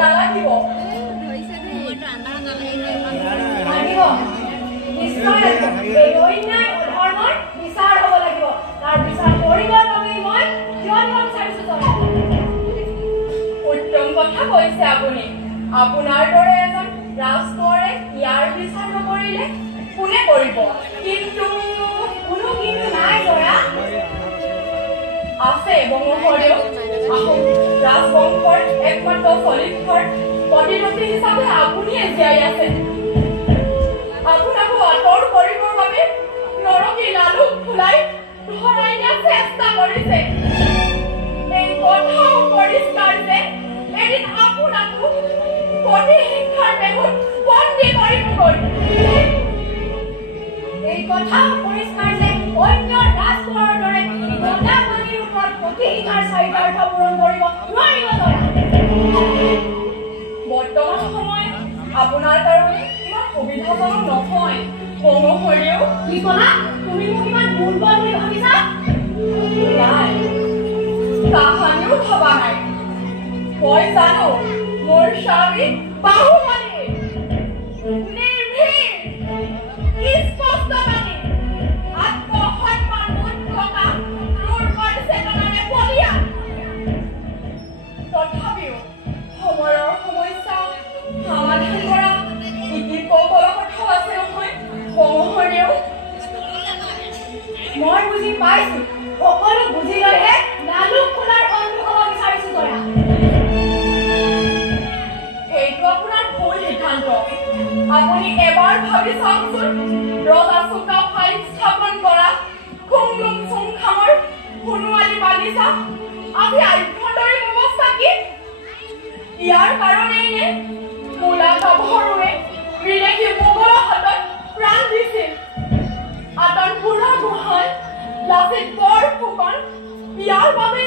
নালাগিব নিশ্চয় এই অন্যায় অধৰ্মৰ বিচাৰ হ'ব লাগিব তাৰ বিচাৰ কৰিবৰ বাবে মই কিয় বিচাৰিছো উত্তম কথা কৈছে আপুনি আপোনাৰ দৰে এজন ৰাজকোঁৱৰে ইয়াৰ বিচাৰ নকৰিলে কোনে কৰিব কিন্তু কোনো কিন্তু নাই দয়া আছে বংশৰেও আহোম ৰাজবংশৰ একমাত্ৰ ফলিতধৰ প্ৰতিনিধি হিচাপে আপুনিয়ে জীয়াই আছে আপোনাকো আঁতৰ কৰিবৰ বাবে নৰকী লালুক ফুলাই ধৰাই নিয়াৰ চেষ্টা কৰিছে এই কথাও পৰিষ্কাৰ যে এদিন আপোনাকো প্ৰতিহিংসাৰ বেহুত বন্দী কৰিবগৈ এই কথাও পৰিষ্কাৰ যে অন্য ৰাজকোঁৱৰৰ দৰে গদাপাণিৰ ওপৰত প্ৰতিহিংসাৰ চাৰিতাৰ্থ পূৰণ কৰিব নোৱাৰিব বৰ্তমান সময়ত আপোনাৰ কাৰণে ইমান সুবিধাজনক নহয় বংশৰেও কি ক'লা তুমি মোক ইমান দুৰ্বল বুলি ভাবিছা নাই তাহানিও ভবা নাই মই জানো মোৰ স্বামী বাহুবলী নিৰ্ভীক স্পষ্টবাদী আত্মসন্মানবোধ থকা দুৰ্বল চেতনাৰে বলীয়ান তথাপিও সময়ৰ সমস্যা সমাধান কৰা নীতি কৌশলৰ কথাও আছে নহয় বংশৰেও মই বুজি পাইছো সকলো বুজি লৈহে লালুক ফুলাৰ বন্ধু হ'ব বিচাৰিছো দয়া সেইটো আপোনাৰ ভুল সিদ্ধান্ত আপুনি এবাৰ ভাবি চাওকচোন ৰজা চুকাফাই স্থাপন কৰা খুংলুং চুংখামৰ সোণোৱালী বাগিচা আজি আভ্যন্তৰীণ অৱস্থা কি ইয়াৰ কাৰণেই নে মূলা গাভৰুৱে বিদেশী মোগলৰ হাতত প্ৰাণ দিছিল আতন বুঢ়া গোহাঁই লাচিত বৰফুকন ইয়াৰ বাবে